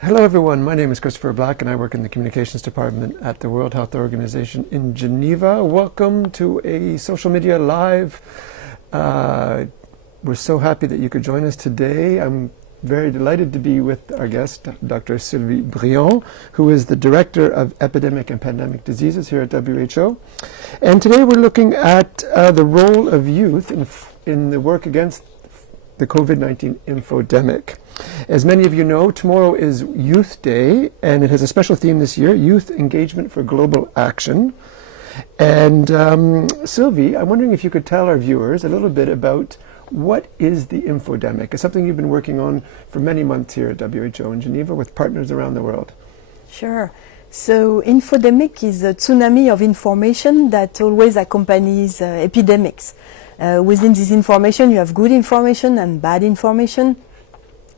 Hello everyone, my name is Christopher Black and I work in the Communications Department at the World Health Organization in Geneva. Welcome to a social media live. We're so happy that you could join us today. I'm very delighted to be with our guest, Dr. Sylvie Briand, who is the Director of Epidemic and Pandemic Diseases here at WHO. And today we're looking at the role of youth in the work against the COVID-19 infodemic. As many of you know, tomorrow is Youth Day, and it has a special theme this year, Youth Engagement for Global Action. And Sylvie, I'm wondering if you could tell our viewers a little bit about what is the infodemic. It's something you've been working on for many months here at WHO in Geneva with partners around the world. Sure. So infodemic is a tsunami of information that always accompanies epidemics. Within this information, you have good information and bad information.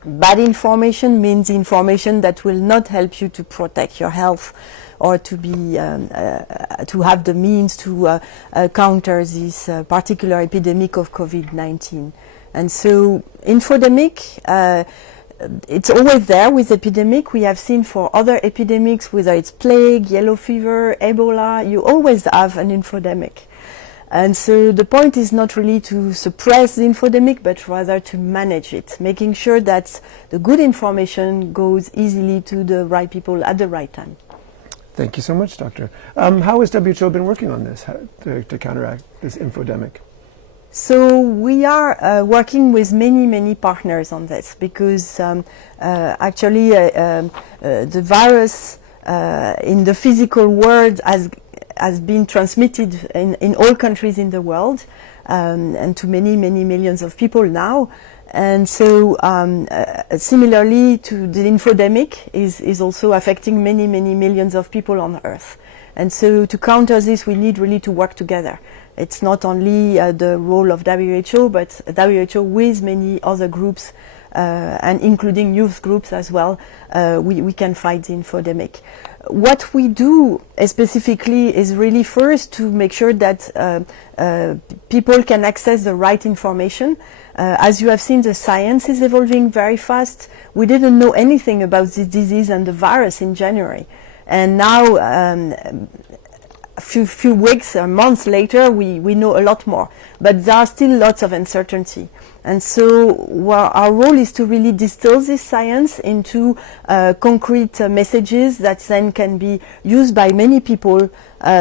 Bad information means information that will not help you to protect your health or to be to have the means to counter this particular epidemic of COVID-19. And so infodemic, it's always there with epidemic. We have seen for other epidemics, whether it's plague, yellow fever, Ebola, you always have an infodemic. And so the point is not really to suppress the infodemic, but rather to manage it, making sure that the good information goes easily to the right people at the right time. Thank you so much, Doctor. How has WHO been working on this to counteract this infodemic? So we are working with many partners on this because actually the virus in the physical world has been transmitted in all countries in the world and to many millions of people now. And so similarly to the infodemic is also affecting many millions of people on Earth. And so to counter this, we need really to work together. It's not only the role of WHO, but WHO with many other groups and including youth groups as well, we can fight the infodemic. What we do specifically is really first to make sure that people can access the right information. As you have seen, the science is evolving very fast. We didn't know anything about this disease and the virus in January. And now, a few weeks or months later, we know a lot more. But there are still lots of uncertainty. And so our role is to really distill this science into concrete messages that then can be used by many people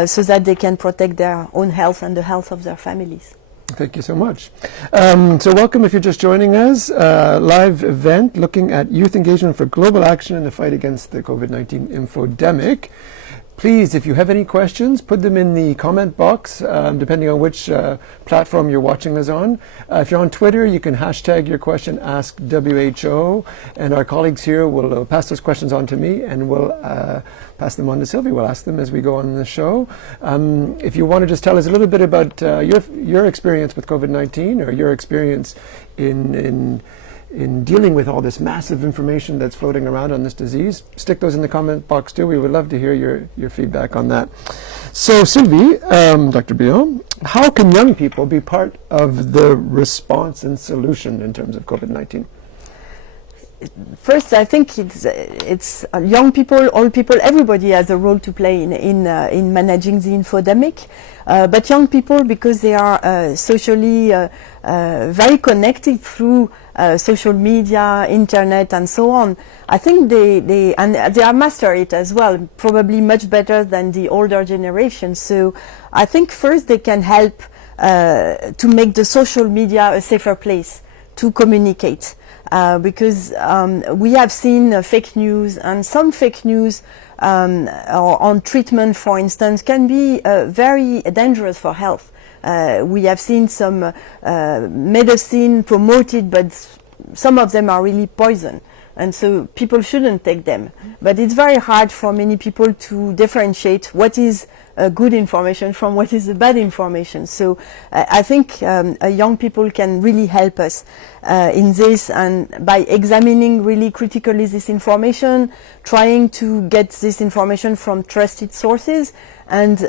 so that they can protect their own health and the health of their families. Thank you so much. So welcome if you're just joining us. Live event looking at youth engagement for global action in the fight against the COVID-19 infodemic. Please, if you have any questions, put them in the comment box, depending on which platform you're watching us on. If you're on Twitter, you can hashtag your question, AskWHO, and our colleagues here will pass those questions on to me, and we'll pass them on to Sylvie. We'll ask them as we go on the show. If you want to just tell us a little bit about your experience with COVID-19 or your experience in dealing with all this massive information that's floating around on this disease, stick those in the comment box too. We would love to hear your feedback on that. So Sylvie, Dr. Briand, how can young people be part of the response and solution in terms of COVID-19? First, I think it's young people, old people, everybody has a role to play in managing the infodemic. But young people, because they are socially very connected through social media, internet, and so on, I think they are master it as well, probably much better than the older generation. So I think first they can help to make the social media a safer place to communicate. Because we have seen fake news, and some fake news on treatment, for instance, can be very dangerous for health. We have seen some medicine promoted, but some of them are really poison. And so people shouldn't take them. But it's very hard for many people to differentiate what is good information from what is the bad information. So I think young people can really help us in this, and by examining really critically this information, trying to get this information from trusted sources, and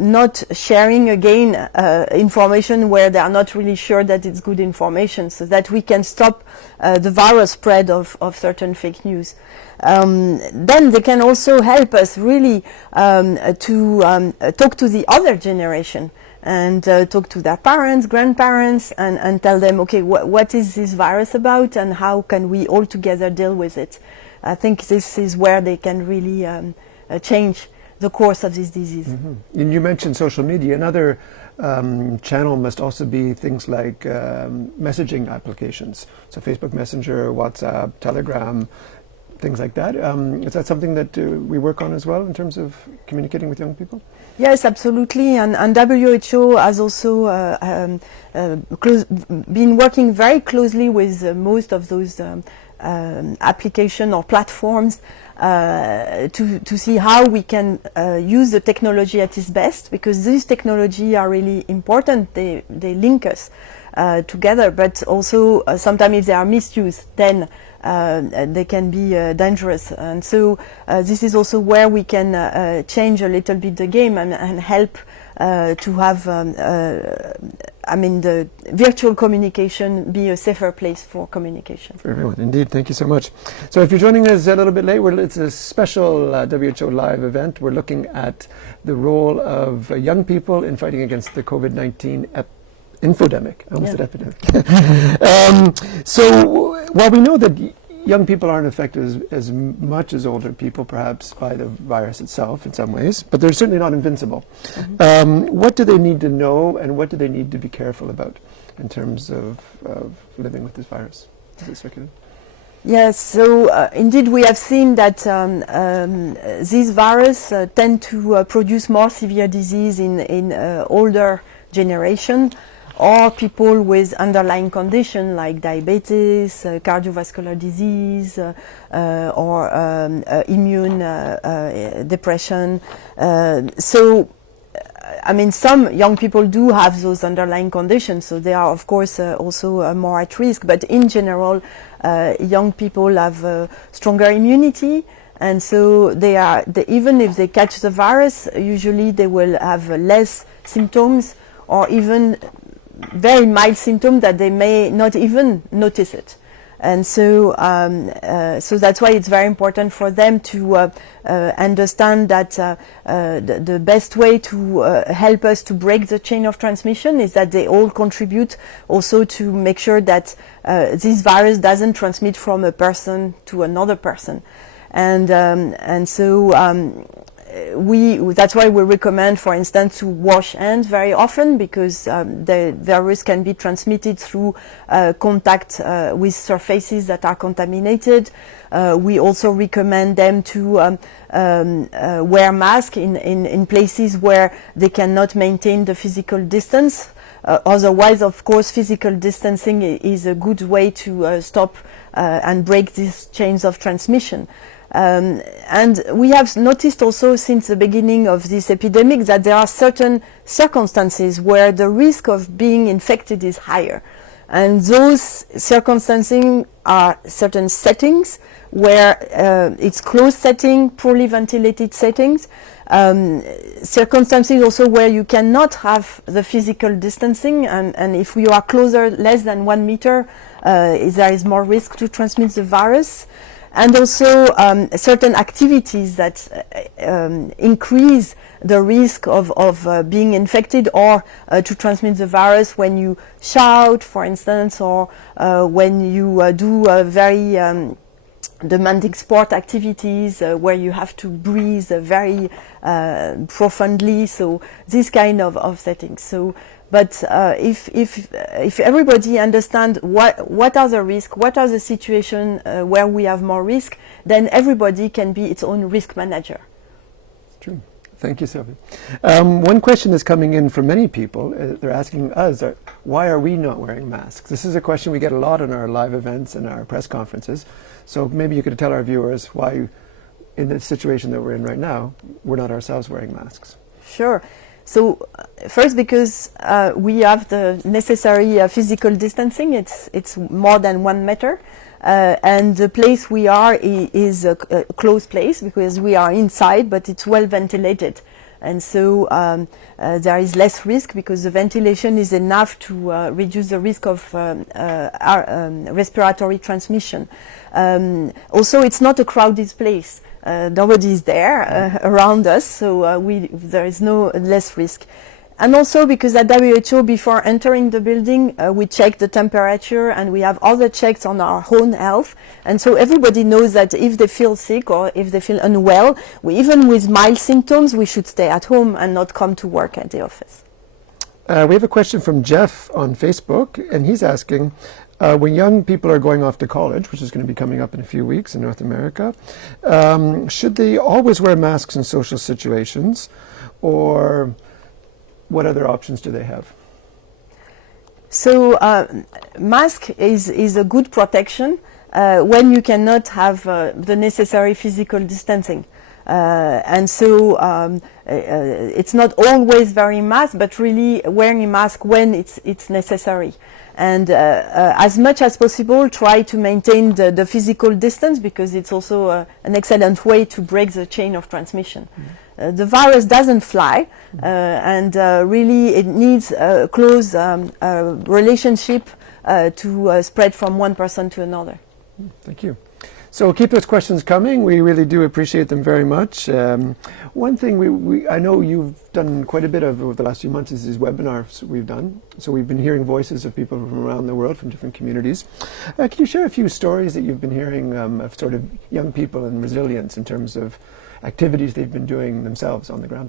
not sharing again information where they are not really sure that it's good information, so that we can stop the virus spread of certain fake news. then they can also help us really to talk to the other generation and talk to their parents, grandparents, and tell them, okay, what is this virus about and how can we all together deal with it. I think this is where they can really change the course of this disease. Mm-hmm. And you mentioned social media. Another channel must also be things like messaging applications. So Facebook Messenger, WhatsApp, Telegram, things like that. Is that something that we work on as well in terms of communicating with young people? Yes, absolutely. And WHO has also been working very closely with most of those application or platforms to see how we can use the technology at its best, because these technology are really important. They link us together, but also sometimes if they are misused, then they can be dangerous. And so this is also where we can change a little bit the game and help to have the virtual communication be a safer place for communication. For everyone, indeed. Thank you so much. So if you're joining us a little bit late, it's a special WHO Live event. We're looking at the role of young people in fighting against the COVID-19 infodemic. I almost said epidemic. So while we know that young people aren't affected as much as older people, perhaps, by the virus itself in some ways, but they're certainly not invincible. Mm-hmm. What do they need to know, and what do they need to be careful about in terms of living with this virus? Is it circulating? Yes, so indeed we have seen that these viruses tend to produce more severe disease in older generation, or people with underlying condition like diabetes, cardiovascular disease, or immune depression. So, some young people do have those underlying conditions, so they are, of course, also more at risk. But in general, young people have stronger immunity, and so even if they catch the virus, usually they will have less symptoms, or even very mild symptoms that they may not even notice it. And so so that's why it's very important for them to understand that the best way to help us to break the chain of transmission is that they all contribute also to make sure that this virus doesn't transmit from a person to another person. And so that's why we recommend, for instance, to wash hands very often, because the virus can be transmitted through contact with surfaces that are contaminated. We also recommend them to wear masks in places where they cannot maintain the physical distance. Otherwise, of course, physical distancing is a good way to stop and break these chains of transmission. And we have noticed also since the beginning of this epidemic that there are certain circumstances where the risk of being infected is higher. And those circumstances are certain settings where it's closed setting, poorly ventilated settings, circumstances also where you cannot have the physical distancing, and if you are closer, less than 1 meter, there is more risk to transmit the virus. And also certain activities that increase the risk of being infected or to transmit the virus, when you shout, for instance, or when you do very demanding sport activities where you have to breathe very profoundly. So this kind of settings. So. But if everybody understands what are the risks, what are the situations where we have more risk, then everybody can be its own risk manager. True. Thank you, Sophie. One question that's coming in from many people, they're asking us, why are we not wearing masks? This is a question we get a lot in our live events and our press conferences. So maybe you could tell our viewers why, in the situation that we're in right now, we're not ourselves wearing masks. Sure. So first, because we have the necessary physical distancing, it's more than 1 meter, and the place we are is a closed place because we are inside, but it's well ventilated. And so there is less risk because the ventilation is enough to reduce the risk of respiratory transmission. Also, it's not a crowded place. Nobody is there around us, so there is no less risk. And also because at WHO, before entering the building, we check the temperature and we have other checks on our own health. And so everybody knows that if they feel sick or if they feel unwell, even with mild symptoms, we should stay at home and not come to work at the office. We have a question from Jeff on Facebook, and he's asking, when young people are going off to college, which is going to be coming up in a few weeks in North America, should they always wear masks in social situations, or what other options do they have? So mask is a good protection when you cannot have the necessary physical distancing. And so it's not always wearing a mask, but really wearing a mask when it's necessary. And as much as possible, try to maintain the physical distance, because it's also an excellent way to break the chain of transmission. The virus doesn't fly, and really it needs a close relationship to spread from one person to another. Thank you. So keep those questions coming. We really do appreciate them very much. One thing I know you've done quite a bit of over the last few months is these webinars we've done. So we've been hearing voices of people from around the world, from different communities. Can you share a few stories that you've been hearing of sort of young people and resilience in terms of activities they've been doing themselves on the ground?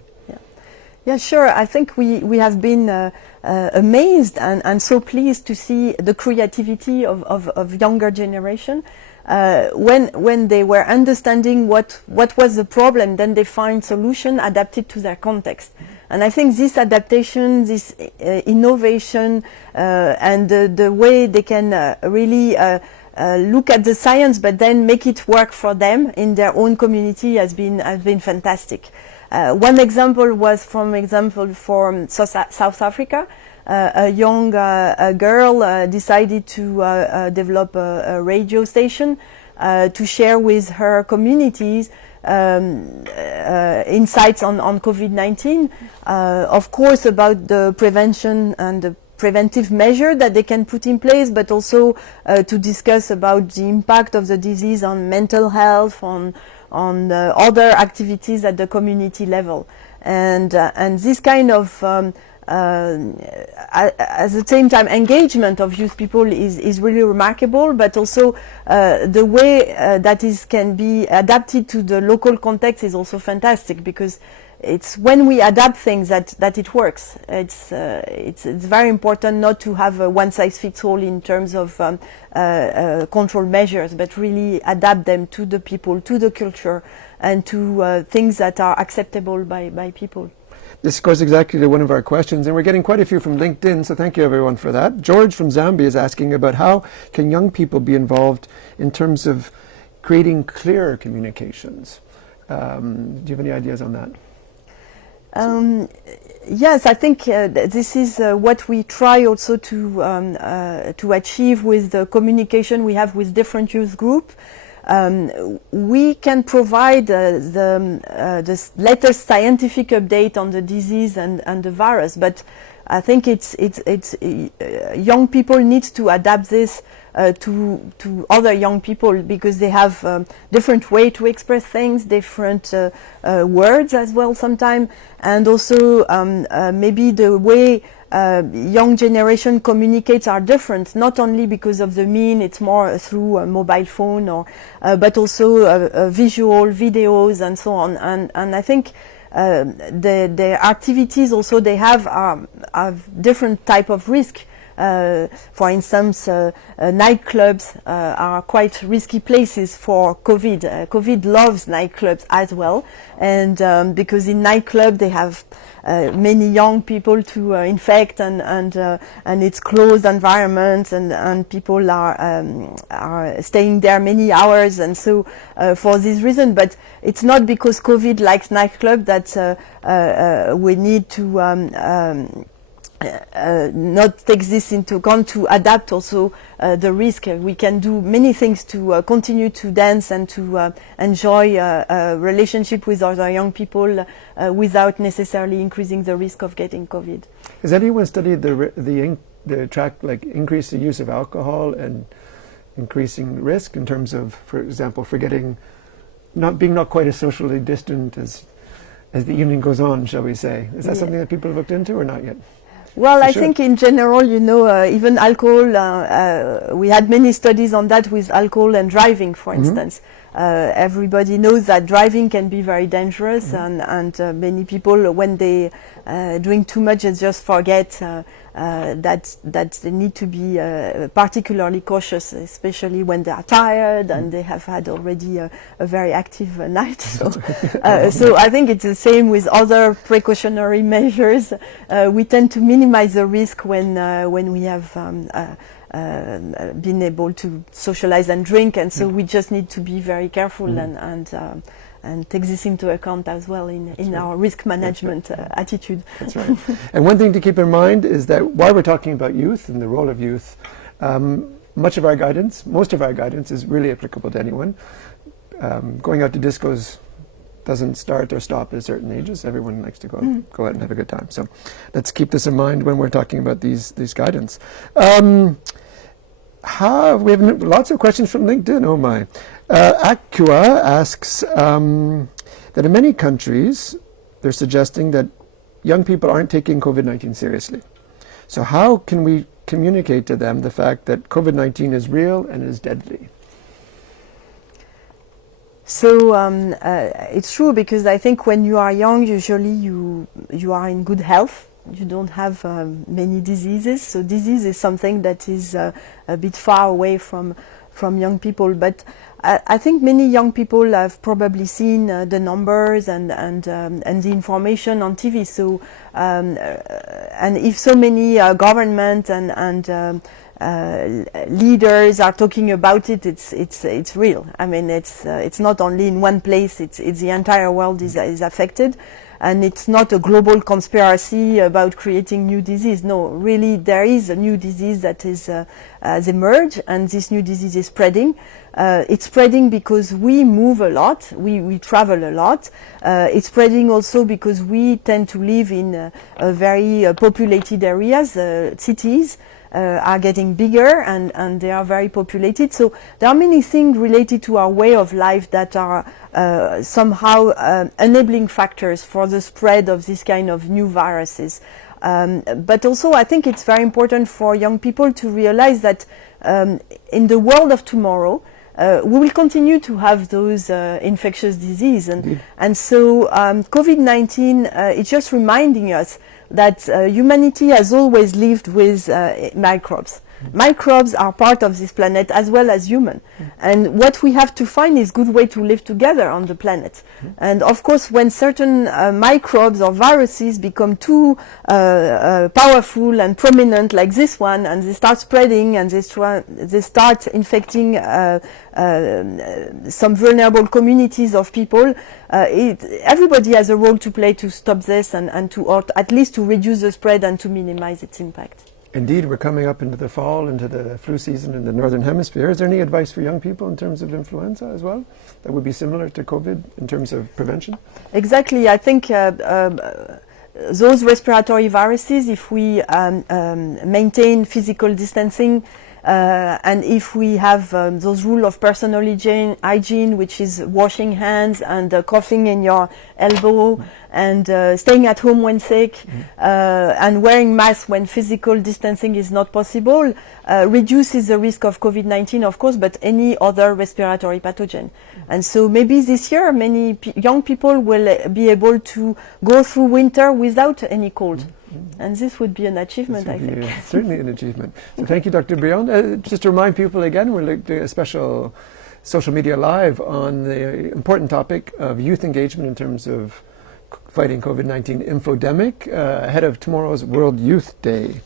Yeah, sure. I think we have been amazed and so pleased to see the creativity of younger generation. When they were understanding what was the problem, then they find solution adapted to their context. And I think this adaptation, this innovation, and the way they can really look at the science, but then make it work for them in their own community has been fantastic. One example was from South Africa. A young girl decided to develop a radio station to share with her communities insights on COVID-19, of course about the prevention and the preventive measure that they can put in place, but also to discuss about the impact of the disease on mental health, on other activities at the community level. And this kind of at the same time engagement of youth people is really remarkable, but also the way that can be adapted to the local context is also fantastic, because it's when we adapt things that it works. It's very important not to have a one-size-fits-all in terms of control measures, but really adapt them to the people, to the culture, and to things that are acceptable by people. This goes exactly to one of our questions, and we're getting quite a few from LinkedIn, so thank you everyone for that. George from Zambia is asking about how can young people be involved in terms of creating clearer communications. Do you have any ideas on that? Yes, I think this is what we try also to achieve with the communication we have with different youth groups. We can provide the latest scientific update on the disease and the virus, but I think it's young people need to adapt this to other young people, because they have different way to express things, different words as well sometimes, and also maybe the way young generation communicates are different, not only because of the mean, it's more through a mobile phone, or but also visual videos and so on. And I think the activities also they have different type of risk. For instance, nightclubs are quite risky places for COVID. COVID loves nightclubs as well, and because in nightclub they have many young people to infect, and it's closed environment, and people are staying there many hours, and so for this reason. But it's not because COVID likes nightclub that we need to not take this into account to adapt also the risk. We can do many things to continue to dance and to enjoy a relationship with other young people without necessarily increasing the risk of getting COVID. Has anyone studied the track, like increase the use of alcohol and increasing risk in terms of, for example, being not quite as socially distant as the evening goes on, shall we say? Is that something that people have looked into or not yet? Well, I think in general, even alcohol, we had many studies on that with alcohol and driving, for instance. Everybody knows that driving can be very dangerous, and many people, when they drink too much, they just forget that they need to be particularly cautious, especially when they are tired and they have had already a very active night. So, so I think it's the same with other precautionary measures. We tend to minimize the risk when we have been able to socialize and drink, and so we just need to be very careful and take this into account as well in our risk management attitude. That's right. And one thing to keep in mind is that while we're talking about youth and the role of youth, most of our guidance is really applicable to anyone. Going out to discos doesn't start or stop at certain ages. Everyone likes to go out and have a good time. So let's keep this in mind when we're talking about these guidance. We have lots of questions from LinkedIn. Oh my. Acua asks that in many countries they're suggesting that young people aren't taking COVID-19 seriously. So how can we communicate to them the fact that COVID-19 is real and is deadly? So it's true, because I think when you are young, usually you are in good health. You don't have many diseases. So disease is something that is a bit far away from young people. But I think many young people have probably seen the numbers and the information on TV. So and if so many government and leaders are talking about it, it's real. I mean, it's not only in one place. It's the entire world is affected. And it's not a global conspiracy about creating new disease. No, really, there is a new disease that has emerged, and this new disease is spreading. It's spreading because we move a lot, we travel a lot. It's spreading also because we tend to live in very populated areas. Cities are getting bigger and they are very populated. So there are many things related to our way of life that are somehow enabling factors for the spread of this kind of new viruses. But also I think it's very important for young people to realize that in the world of tomorrow, we will continue to have those infectious diseases. And so COVID-19 is just reminding us that humanity has always lived with microbes. Microbes are part of this planet as well as human. And what we have to find is good way to live together on the planet. And of course, when certain microbes or viruses become too powerful and prominent like this one, and they start spreading and they start infecting some vulnerable communities of people, everybody has a role to play to stop this and to, or at least to reduce the spread and to minimize its impact. Indeed, we're coming up into the fall, into the flu season in the Northern Hemisphere. Is there any advice for young people in terms of influenza as well that would be similar to COVID in terms of prevention? Exactly. I think those respiratory viruses, if we maintain physical distancing, and if we have those rules of personal hygiene, which is washing hands and coughing in your elbow, and staying at home when sick, and wearing masks when physical distancing is not possible, reduces the risk of COVID-19, of course, but any other respiratory pathogen. And so maybe this year many young people will be able to go through winter without any cold. And this would be an achievement, I think. Certainly an achievement. So thank you, Dr. Brion. Just to remind people again, we're doing a special social media live on the important topic of youth engagement in terms of fighting COVID-19 infodemic ahead of tomorrow's World Youth Day.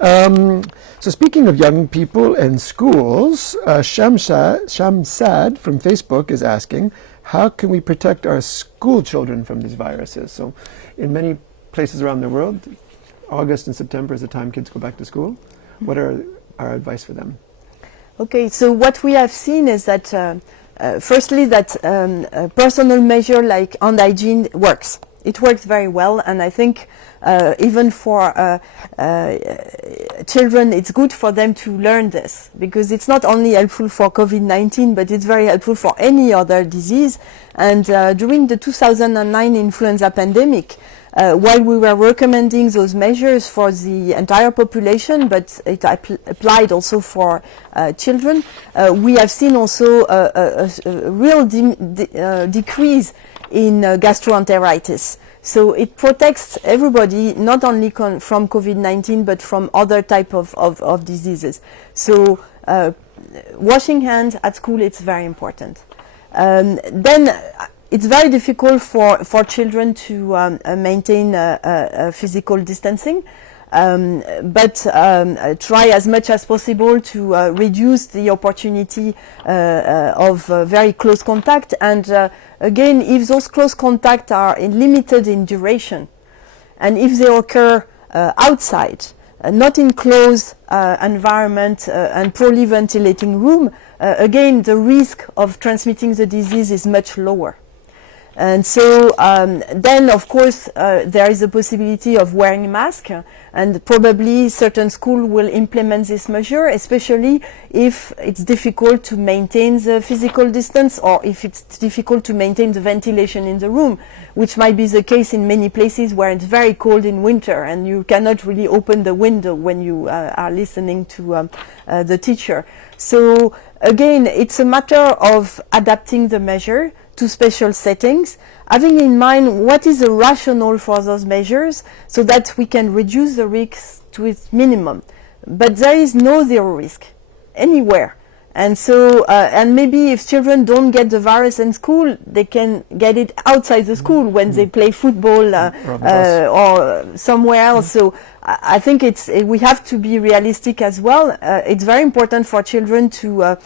So speaking of young people and schools, Shamsad from Facebook is asking, how can we protect our school children from these viruses? So in many places around the world, August and September is the time kids go back to school. What are our advice for them? Okay, so what we have seen is that firstly that a personal measure like hand hygiene works. It works very well, and I think even for children, it's good for them to learn this, because it's not only helpful for COVID-19, but it's very helpful for any other disease. And during the 2009 influenza pandemic, while we were recommending those measures for the entire population, but it applied also for children, we have seen also a real decrease in gastroenteritis. So it protects everybody, not only from COVID-19, but from other type of diseases. So washing hands at school, it's very important. Then it's very difficult for children to maintain physical distancing. But try as much as possible to reduce the opportunity of very close contact. And again, if those close contacts are limited in duration, and if they occur outside, not in closed environment and poorly ventilating room, again, the risk of transmitting the disease is much lower. And so then, of course, there is a possibility of wearing a mask, and probably certain schools will implement this measure, especially if it's difficult to maintain the physical distance, or if it's difficult to maintain the ventilation in the room, which might be the case in many places where it's very cold in winter and you cannot really open the window when you are listening to the teacher. So again, it's a matter of adapting the measure to special settings, having in mind what is the rationale for those measures so that we can reduce the risk to its minimum. But there is no zero risk anywhere. And so, and maybe if children don't get the virus in school, they can get it outside the school when they play football or somewhere else. So I think we have to be realistic as well. It's very important for children to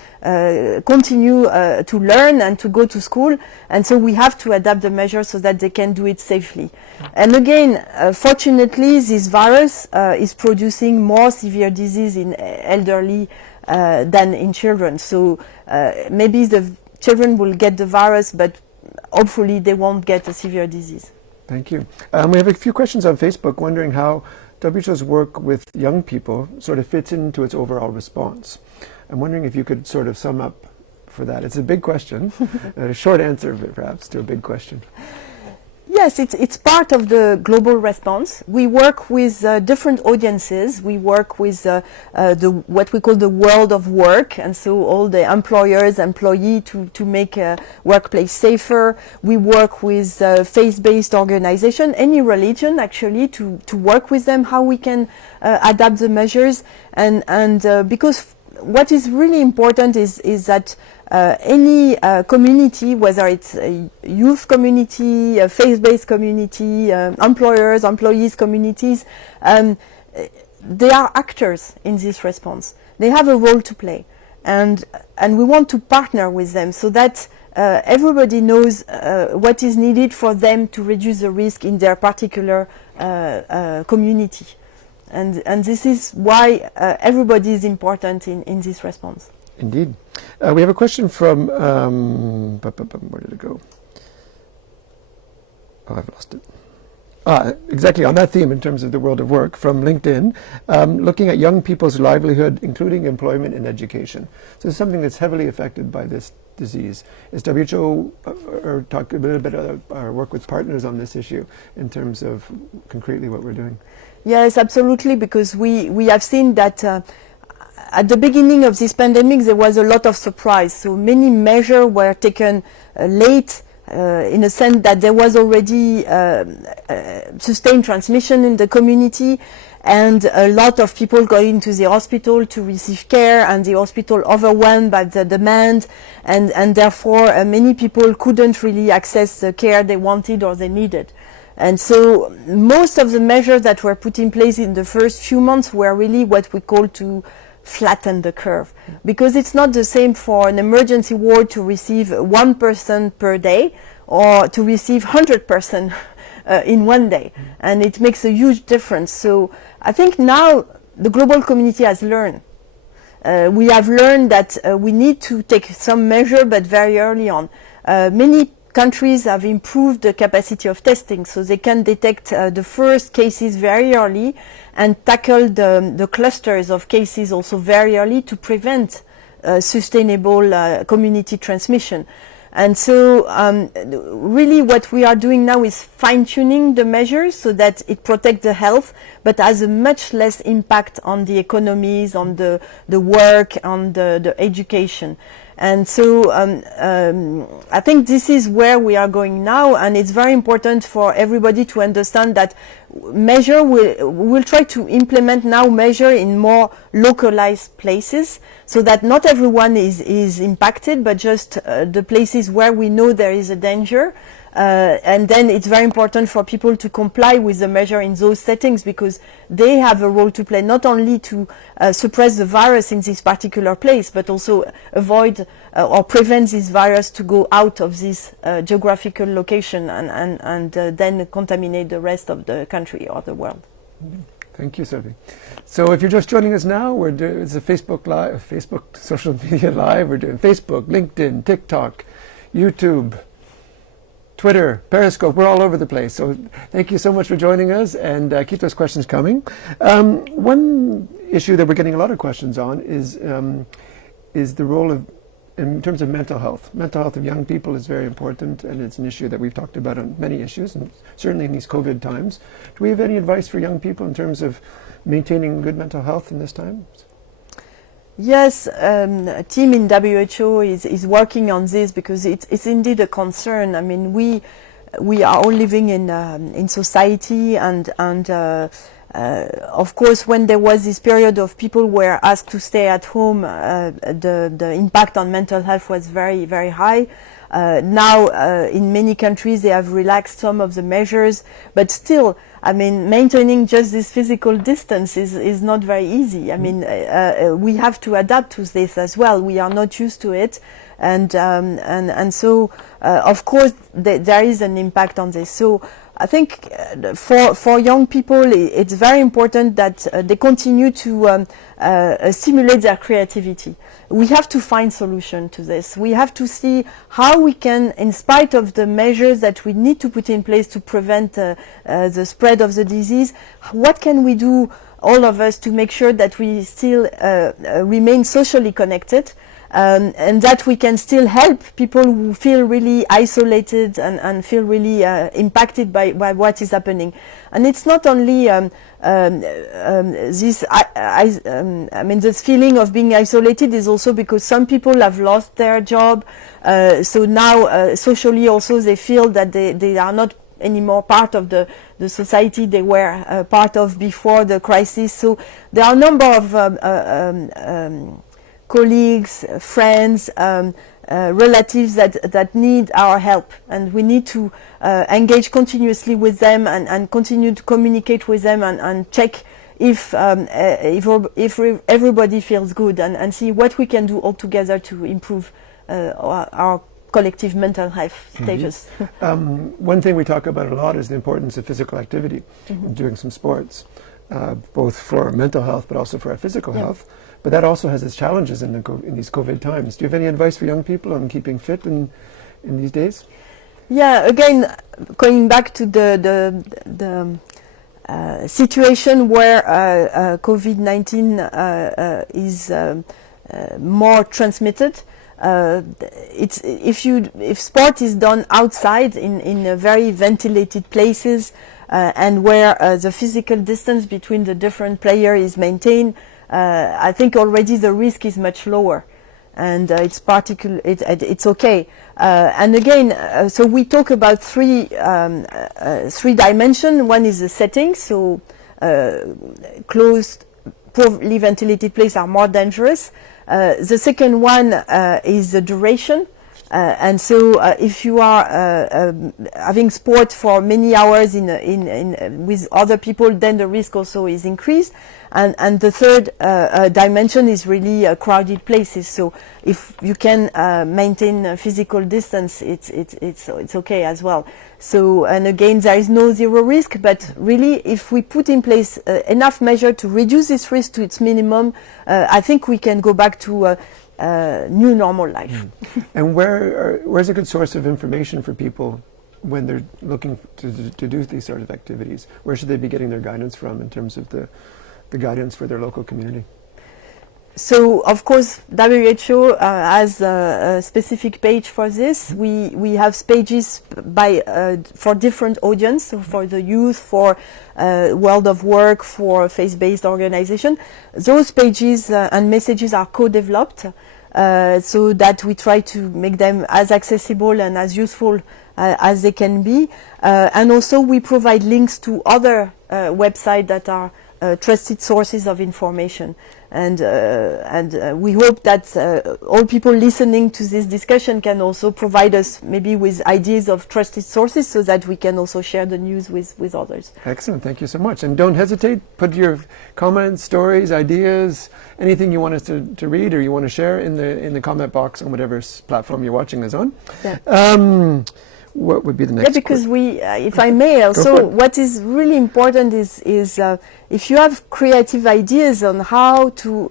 continue to learn and to go to school. And so we have to adapt the measures so that they can do it safely. And again, fortunately, this virus is producing more severe disease in elderly than in children. So maybe the children will get the virus, but hopefully they won't get a severe disease. Thank you. We have a few questions on Facebook wondering how WHO's work with young people sort of fits into its overall response. I'm wondering if you could sort of sum up for that. It's a big question, a short answer perhaps to a big question. Yes, it's part of the global response. We work with different audiences. We work with what we call the world of work, and so all the employers, employees to make a workplace safer. We work with faith-based organization, any religion actually, to work with them how we can adapt the measures, and because what is really important is that any community, whether it's a youth community, a faith-based community, employers, employees, communities, they are actors in this response. They have a role to play, and we want to partner with them so that everybody knows what is needed for them to reduce the risk in their particular community. And this is why everybody is important in this response. Indeed. We have a question from, where did it go? Oh, I've lost it. Exactly on that theme in terms of the world of work, from LinkedIn, looking at young people's livelihood, including employment and education. So it's something that's heavily affected by this disease. Is WHO, or talk a little bit about our work with partners on this issue in terms of concretely what we're doing? Yes, absolutely, because we have seen that at the beginning of this pandemic there was a lot of surprise. So many measures were taken late, in a sense that there was already sustained transmission in the community, and a lot of people going to the hospital to receive care, and the hospital overwhelmed by the demand, and therefore many people couldn't really access the care they wanted or they needed. And so most of the measures that were put in place in the first few months were really what we call to flatten the curve, because it's not the same for an emergency ward to receive 1 person per day or to receive 100 person in one day, and it makes a huge difference. So I think now the global community has learned. We have learned that we need to take some measure, but very early on. Many countries have improved the capacity of testing, so they can detect the first cases very early and tackle the clusters of cases also very early to prevent sustainable community transmission. And so really what we are doing now is fine-tuning the measures so that it protects the health, but has a much less impact on the economies, on the work, on the education. And so I think this is where we are going now, and it's very important for everybody to understand that we'll try to implement now measure in more localized places, so that not everyone is impacted, but just the places where we know there is a danger. And then it's very important for people to comply with the measure in those settings, because they have a role to play, not only to suppress the virus in this particular place, but also avoid or prevent this virus to go out of this geographical location and then contaminate the rest of the country or the world. Thank you, Sophie. So if you're just joining us now, it's a Facebook social media live. We're doing Facebook, LinkedIn, TikTok, YouTube, Twitter, Periscope. We're all over the place. So thank you so much for joining us, and keep those questions coming. One issue that we're getting a lot of questions on is the role of, in terms of mental health. Mental health of young people is very important, and it's an issue that we've talked about on many issues, and certainly in these COVID times. Do we have any advice for young people in terms of maintaining good mental health in this time? Yes, a team in WHO is working on this, because it's indeed a concern. I mean, we are all living in society, and of course, when there was this period of people were asked to stay at home, the impact on mental health was very, very high. Now, in many countries, they have relaxed some of the measures, but still, I mean, maintaining just this physical distance is not very easy. I mean, we have to adapt to this as well. We are not used to it, and so, of course, there is an impact on this. So I think for young people, it's very important that they continue to stimulate their creativity. We have to find solution to this. We have to see how we can, in spite of the measures that we need to put in place to prevent the spread of the disease, what can we do, all of us, to make sure that we still remain socially connected, and that we can still help people who feel really isolated and feel really impacted by what is happening. And it's not only this feeling of being isolated is also because some people have lost their job, so now socially also they feel that they are not anymore part of the society they were part of before the crisis. So there are a number of colleagues, friends, relatives that need our help, and we need to engage continuously with them and continue to communicate with them and check if everybody feels good, and see what we can do all together to improve our collective mental health status. One thing we talk about a lot is the importance of physical activity, doing some sports, both for mental health but also for our physical health. But that also has its challenges in these COVID times. Do you have any advice for young people on keeping fit in these days? Yeah, again, going back to the situation where COVID-19 is more transmitted. If sport is done outside in a very ventilated places, and where the physical distance between the different players is maintained, I think already the risk is much lower, and it's okay. And again, so we talk about three dimensions. One is the setting, so closed, poorly ventilated places are more dangerous. The second one is the duration. And so if you are having sport for many hours with other people, then the risk also is increased. And the third dimension is really crowded places. So if you can maintain physical distance, it's okay as well. So, and again, there is no zero risk, but really, if we put in place enough measure to reduce this risk to its minimum, I think we can go back to new normal life. And where's a good source of information for people when they're looking to do these sort of activities? Where should they be getting their guidance from in terms of the guidance for their local community? So, of course, WHO has a specific page for this. We have pages for different audience, so for the youth, for world of work, for faith-based organization. Those pages and messages are co-developed so that we try to make them as accessible and as useful as they can be. And also we provide links to other websites that are trusted sources of information. And we hope that all people listening to this discussion can also provide us maybe with ideas of trusted sources so that we can also share the news with others. Excellent, thank you so much. And don't hesitate, put your comments, stories, ideas, anything you want us to read or you want to share in the comment box on whatever platform you're watching this on. Yeah. What would be the next? Yeah, because if I may also, what is really important is if you have creative ideas on how to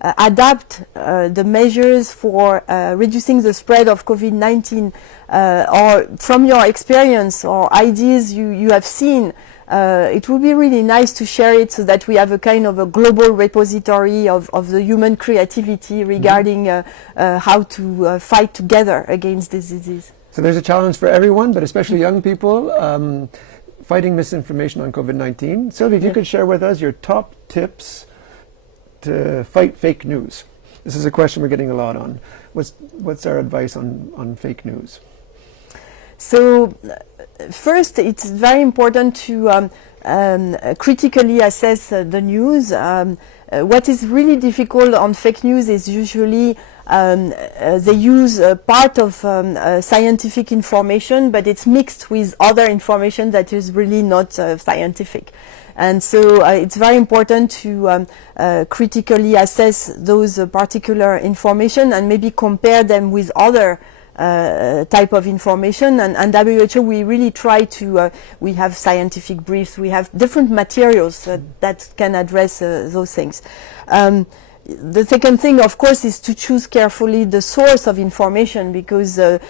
adapt the measures for reducing the spread of COVID-19 or from your experience or ideas you have seen, it would be really nice to share it so that we have a kind of a global repository of the human creativity regarding how to fight together against this disease. So there's a challenge for everyone, but especially young people, fighting misinformation on COVID-19. Sylvie, if you could share with us your top tips to fight fake news. This is a question we're getting a lot on. What's our advice on fake news? So first, it's very important to critically assess the news. What is really difficult on fake news is usually they use part of scientific information, but it's mixed with other information that is really not scientific. And so it's very important to critically assess those particular information and maybe compare them with other type of information. And WHO, we really try to, we have scientific briefs, we have different materials that can address those things. The second thing, of course, is to choose carefully the source of information, because if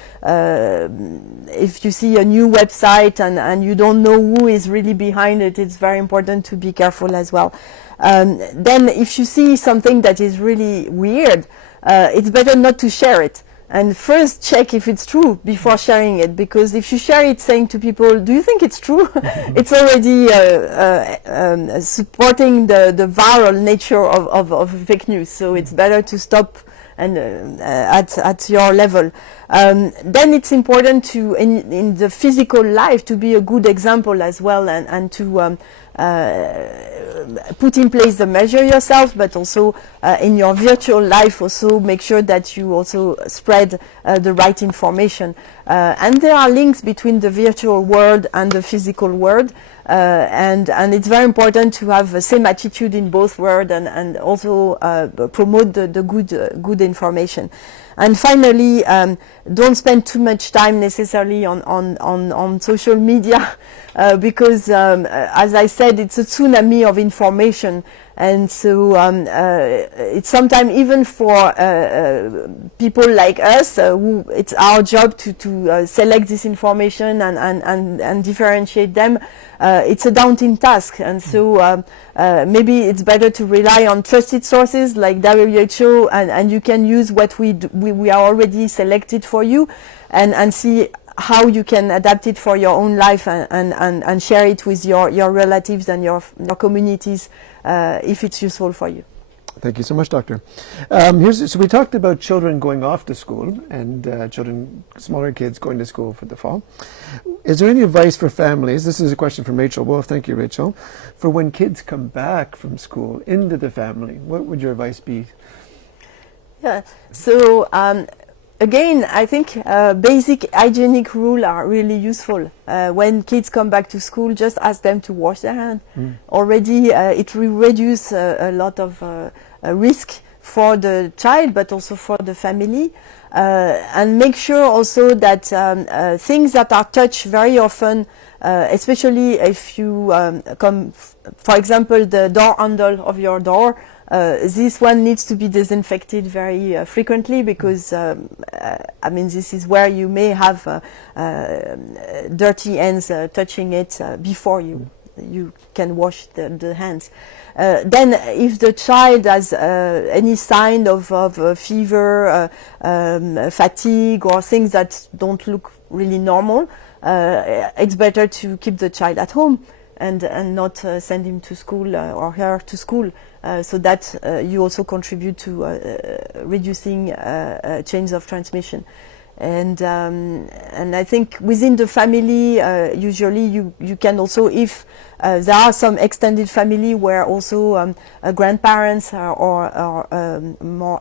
you see a new website and you don't know who is really behind it, it's very important to be careful as well. Then if you see something that is really weird, it's better not to share it. And first check if it's true before sharing it, because if you share it saying to people, do you think it's true? It's already supporting the viral nature of fake news. So it's better to stop and at your level. Then it's important to, in the physical life, to be a good example as well, and to put in place the measure yourself, but also in your virtual life also make sure that you also spread the right information. And there are links between the virtual world and the physical world, and it's very important to have the same attitude in both worlds and also promote the good information. And finally, don't spend too much time necessarily on social media, because as I said, it's a tsunami of information. And so it's sometimes even for people like us, who it's our job to select this information and differentiate them. It's a daunting task, and so maybe it's better to rely on trusted sources like WHO, and you can use what we are already selected for you, and see how you can adapt it for your own life and share it with your relatives and your communities if it's useful for you. Thank you so much, Doctor. So we talked about children going off to school and smaller kids going to school for the fall. Is there any advice for families? This is a question from Rachel Wolf. Thank you, Rachel. For when kids come back from school into the family, what would your advice be? Yeah. So again, I think basic hygienic rules are really useful. When kids come back to school, just ask them to wash their hands. Already, it will reduce a lot of risk for the child, but also for the family. And make sure also that things that are touched very often, especially if you come, for example, the door handle of your door, this one needs to be disinfected very frequently, because I mean, this is where you may have dirty hands touching it before you can wash the hands. Then if the child has any sign of fever, fatigue, or things that don't look really normal, it's better to keep the child at home and not send him to school or her to school, so that you also contribute to reducing chains of transmission. And I think within the family, usually you can also, if there are some extended family where also grandparents or more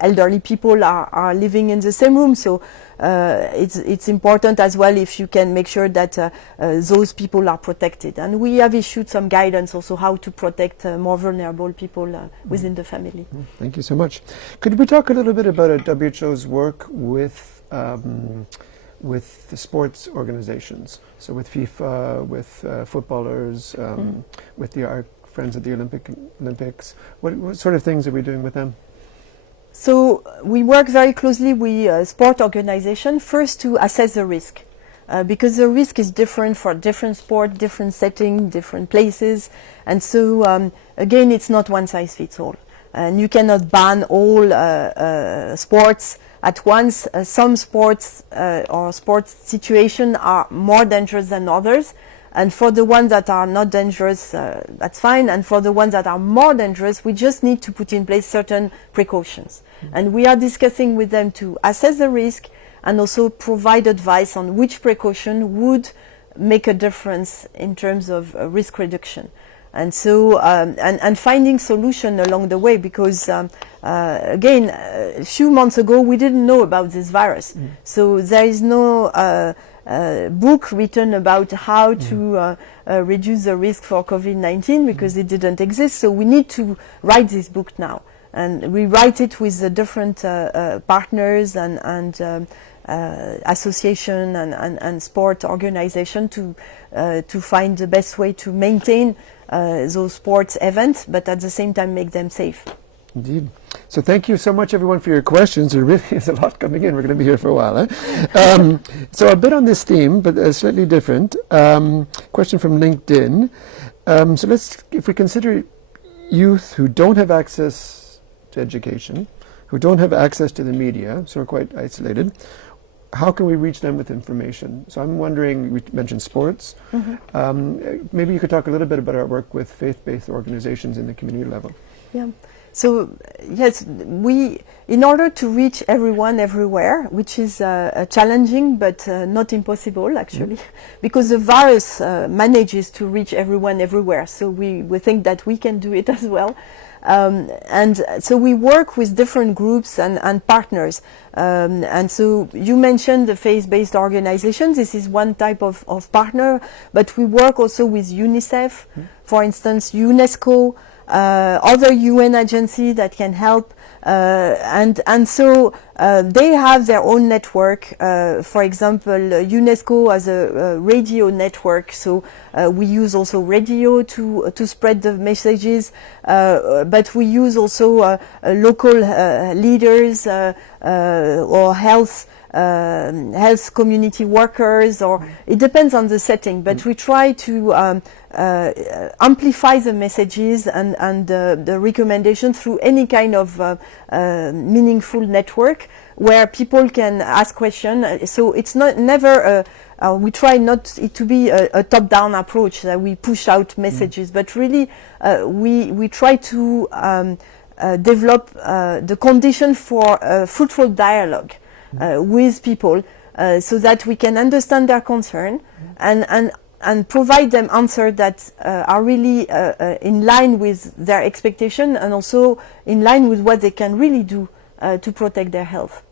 elderly people are living in the same room, so it's important as well if you can make sure that those people are protected. And we have issued some guidance also how to protect more vulnerable people within the family. Thank you so much. Could we talk a little bit about WHO's work with the sports organizations? So with FIFA, with footballers, with our friends at the Olympics. What sort of things are we doing with them? So we work very closely with sport organizations, first to assess the risk, because the risk is different for different sport, different setting, different places. And so again, it's not one size fits all. And you cannot ban all sports at once. Some sports or sports situations are more dangerous than others. And for the ones that are not dangerous, that's fine. And for the ones that are more dangerous, we just need to put in place certain precautions. And we are discussing with them to assess the risk and also provide advice on which precaution would make a difference in terms of risk reduction. And so, and finding solution along the way, because again, a few months ago, we didn't know about this virus. So there is no book written about how to reduce the risk for COVID-19, because it didn't exist. So we need to write this book now, and we write it with the different partners and association and sport organization to find the best way to maintain those sports events, but at the same time make them safe. Indeed. So thank you so much, everyone, for your questions. There really is a lot coming in. We're going to be here for a while. So a bit on this theme, but slightly different. Question from LinkedIn. So if we consider youth who don't have access to education, who don't have access to the media, so are quite isolated, how can we reach them with information? So I'm wondering, we mentioned sports. Maybe you could talk a little bit about our work with faith-based organizations in the community level. Yeah. So yes, in order to reach everyone everywhere, which is challenging but not impossible actually, because the virus manages to reach everyone everywhere. So we think that we can do it as well. And so we work with different groups and partners. And so you mentioned the faith-based organizations. This is one type of partner, but we work also with UNICEF, for instance, UNESCO, other UN agencies that can help, and so they have their own network. For example, UNESCO has a radio network, so we use also radio to spread the messages, but we use also local leaders or health community workers, or it depends on the setting, but we try to amplify the messages and the recommendation through any kind of meaningful network where people can ask questions. So it's never we try not it to be a top-down approach that we push out messages, but really we try to develop the condition for fruitful dialogue with people, so that we can understand their concern and provide them answers that are really in line with their expectation and also in line with what they can really do to protect their health.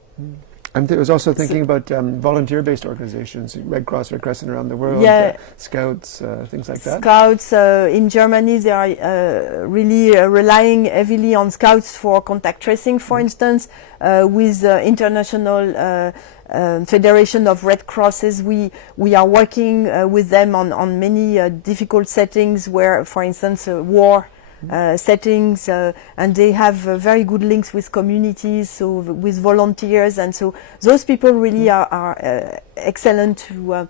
I was also thinking about volunteer-based organizations, Red Cross, Red Crescent around the world, Yeah. Scouts, things like that. Scouts in Germany, they are really relying heavily on Scouts for contact tracing, for instance, with International Federation of Red Crosses. We are working with them on many difficult settings where, for instance, war settings, and they have very good links with communities, so with volunteers, and so those people really are excellent to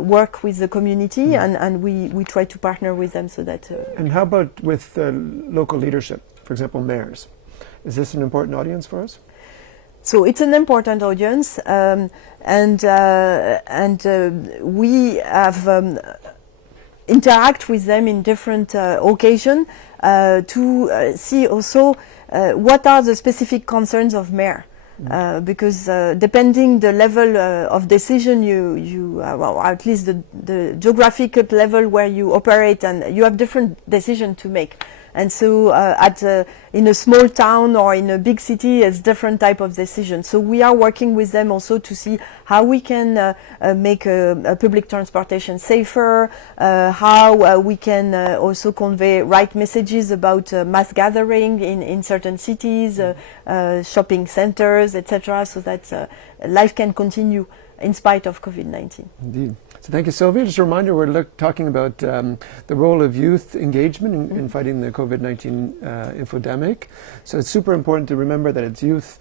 work with the community, and we try to partner with them so that. And how about with local leadership, for example, mayors? Is this an important audience for us? So it's an important audience, and we have interact with them in different occasions to see also what are the specific concerns of mayor. Because depending the level of decision well, at least the geographical level where you operate, and you have different decisions to make. And so in a small town or in a big city, it's different type of decision. So we are working with them also to see how we can make a public transportation safer, how we can also convey right messages about mass gathering in certain cities, shopping centers, etc., so that life can continue in spite of COVID-19. Indeed. So thank you, Sylvia. Just a reminder, we're talking about the role of youth engagement in fighting the COVID-19 infodemic. So it's super important to remember that it's youth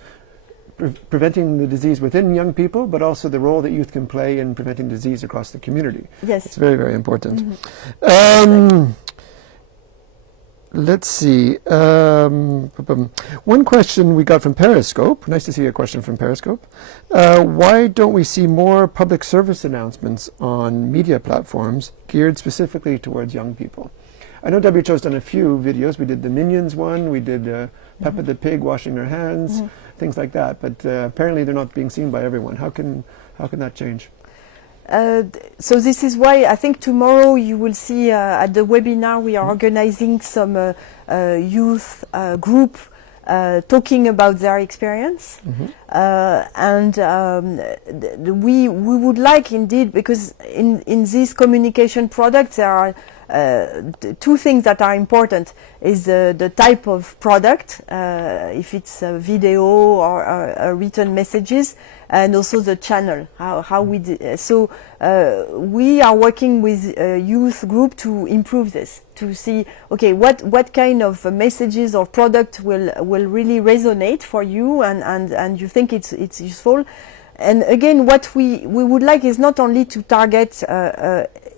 preventing the disease within young people, but also the role that youth can play in preventing disease across the community. Yes. It's very, very important. Let's see. One question we got from Periscope. Nice to see a question from Periscope. Why don't we see more public service announcements on media platforms geared specifically towards young people? I know WHO's done a few videos. We did the Minions one. We did Peppa the Pig washing her hands, things like that. But apparently they're not being seen by everyone. How can that change? So this is why I think tomorrow you will see at the webinar we are organizing some youth group talking about their experience, and we would like indeed, because in these communication products there are two things that are important: is the type of product, if it's video or written messages, and also the channel, how we so we are working with a youth group to improve this, to see, okay, what kind of messages or product will really resonate for you, and you think it's useful. And again, what we would like is not only to target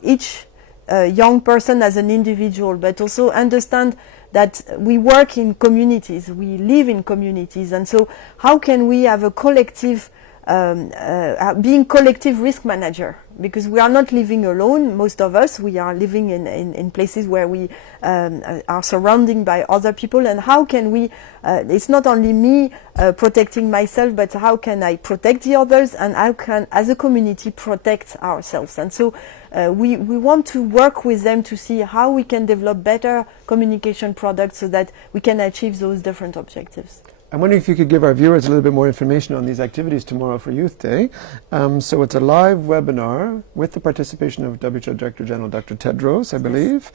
each young person as an individual, but also understand that we work in communities, we live in communities, and so how can we have a collective being collective risk manager, because we are not living alone. Most of us, we are living in places where we are surrounded by other people, and how can we, it's not only me protecting myself, but how can I protect the others, and how can, as a community, protect ourselves. And so we want to work with them to see how we can develop better communication products so that we can achieve those different objectives. I'm wondering if you could give our viewers a little bit more information on these activities tomorrow for Youth Day. So it's a live webinar with the participation of WHO Director General Dr. Tedros, I believe,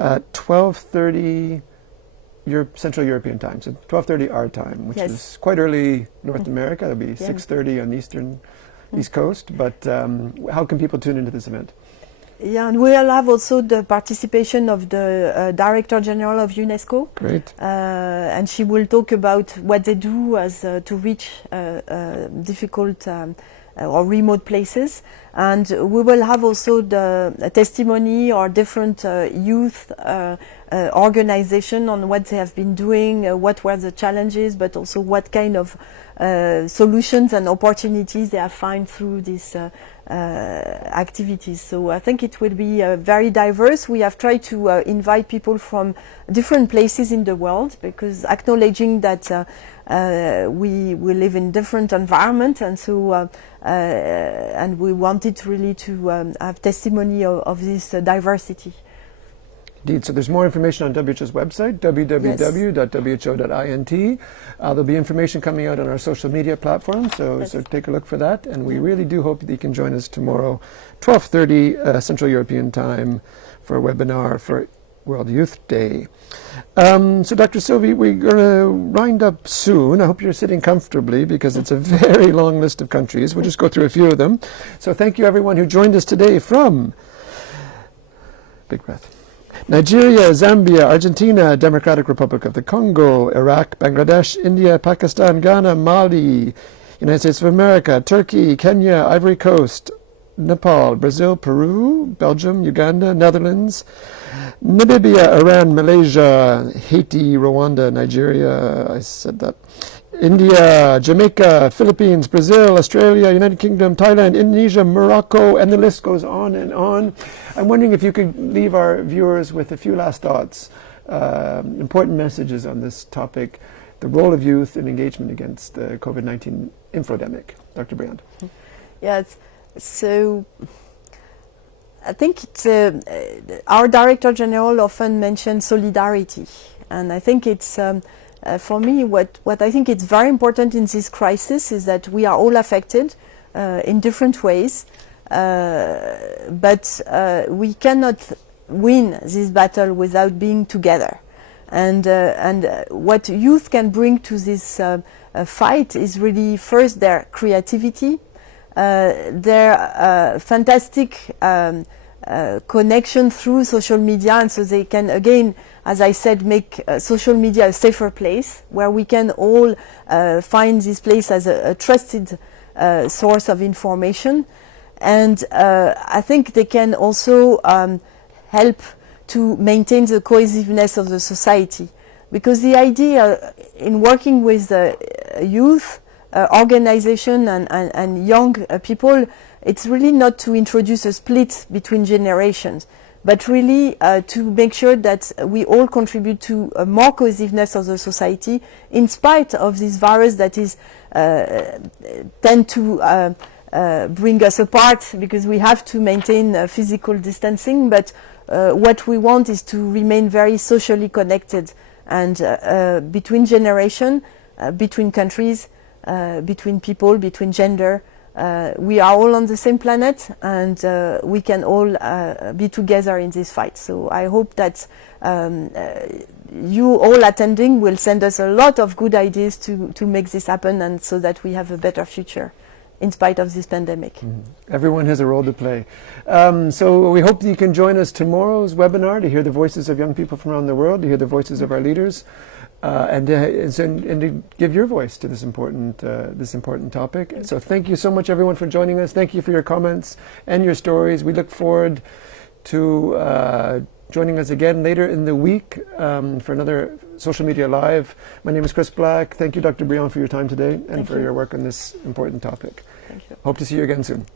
at 12:30 Central European time, so 12:30 our time, which is quite early North America. It'll be 6:30 on the East Coast. But how can people tune into this event? Yeah, and we'll have also the participation of the Director General of UNESCO. Great. And she will talk about what they do as to reach difficult or remote places. And we will have also the testimony or different youth organization on what they have been doing, what were the challenges, but also what kind of solutions and opportunities they have found through this activities. So I think it will be very diverse. We have tried to invite people from different places in the world, because acknowledging that we live in different environments, and so and we wanted really to have testimony of this diversity. Indeed. So there's more information on WHO's website, www.who.int. There'll be information coming out on our social media platforms, so take a look for that. And we really do hope that you can join us tomorrow, 12:30 Central European Time, for a webinar for World Youth Day. So Dr. Sylvie, we're going to wind up soon. I hope you're sitting comfortably because it's a very long list of countries. We'll just go through a few of them. So thank you everyone who joined us today from, big breath, Nigeria, Zambia, Argentina, Democratic Republic of the Congo, Iraq, Bangladesh, India, Pakistan, Ghana, Mali, United States of America, Turkey, Kenya, Ivory Coast, Nepal, Brazil, Peru, Belgium, Uganda, Netherlands, Namibia, Iran, Malaysia, Haiti, Rwanda, Nigeria, I said that, India, Jamaica, Philippines, Brazil, Australia, United Kingdom, Thailand, Indonesia, Morocco, and the list goes on and on. I'm wondering if you could leave our viewers with a few last thoughts, important messages on this topic, the role of youth in engagement against the COVID-19 infodemic. Dr. Briand. Yes, so I think it's, our Director General often mentions solidarity, and I think it's for me, what I think is very important in this crisis is that we are all affected in different ways, but we cannot win this battle without being together. And what youth can bring to this fight is really first their creativity, their fantastic connection through social media, and so they can again, as I said, make social media a safer place where we can all find this place as a trusted source of information. And I think they can also help to maintain the cohesiveness of the society, because the idea in working with youth organization and young people, it's really not to introduce a split between generations, but really to make sure that we all contribute to a more cohesiveness of the society in spite of this virus that is tend to bring us apart, because we have to maintain physical distancing, but what we want is to remain very socially connected, and between generation, between countries, between people, between gender. We are all on the same planet, and we can all be together in this fight. So I hope that you all attending will send us a lot of good ideas to make this happen, and so that we have a better future in spite of this pandemic. Mm-hmm. Everyone has a role to play. So we hope that you can join us tomorrow's webinar to hear the voices of young people from around the world, to hear the voices of our leaders, and to give your voice to this important topic. So thank you so much, everyone, for joining us. Thank you for your comments and your stories. We look forward to joining us again later in the week for another Social Media Live. My name is Chris Black. Thank you, Dr. Briand, for your time today and for your work on this important topic. Thank you. Hope to see you again soon.